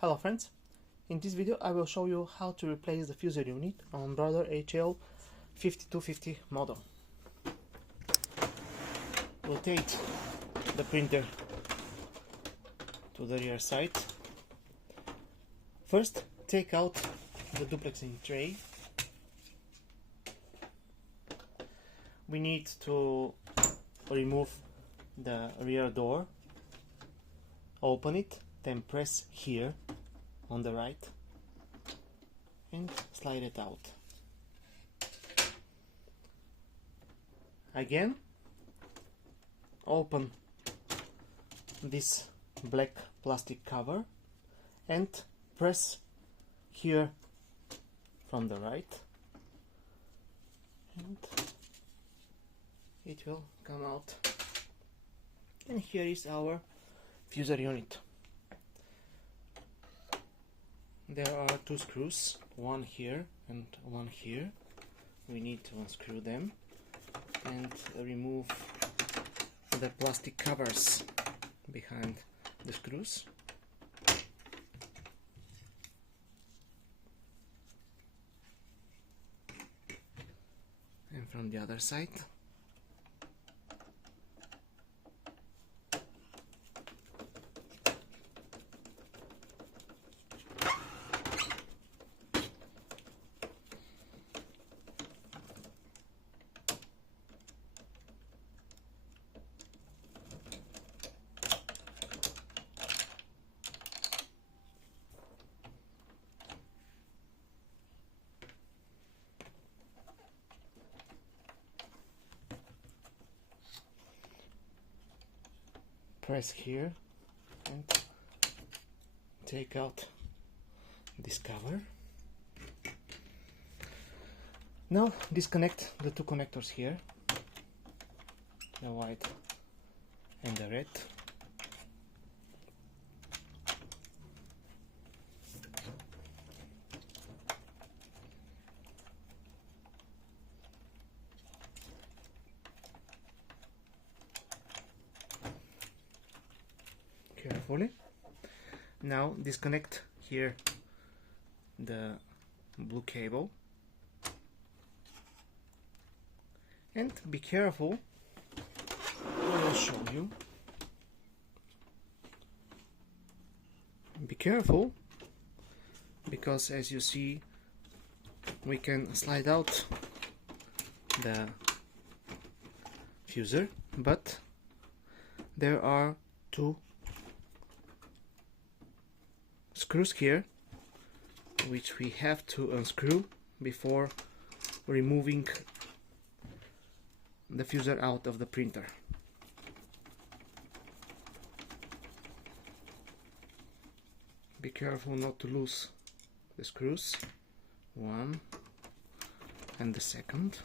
Hello friends, in this video I will show you how to replace the fuser unit on Brother HL-5250 model. Rotate the printer to the rear side. First, take out the duplexing tray. We need to remove the rear door. Open it, then press here on the right and slide it out. Again, open this black plastic cover and press here from the right, and it will come out. And here is our fuser unit. There are two screws, one here and one here. We need to unscrew them and remove the plastic covers behind the screws. And from the other side. Press here and take out this cover. Now disconnect the two connectors here, the white and the red. Carefully. Now disconnect here the blue cable and be careful. I will show you. Be careful, because as you see, we can slide out the fuser, but there are two screws here which we have to unscrew before removing the fuser out of the printer. Be careful not to lose the screws, one and the second.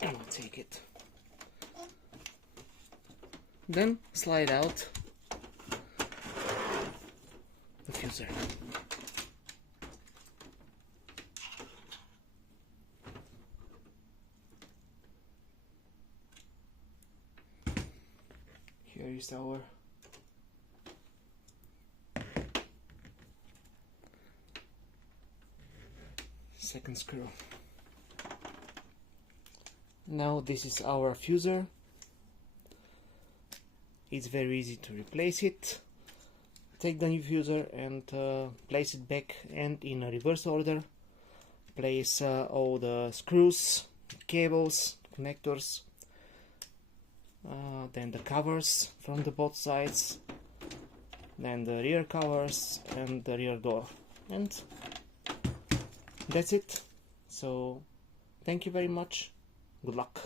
And we'll take it. Then slide out the fuser. Here is our second screw. Now this is our fuser. It's very easy to replace it. Take the new fuser and place it back and in a reverse order. Place all the screws, cables, connectors, then the covers from the both sides, then the rear covers and the rear door, and that's it. So thank you very much. Good luck.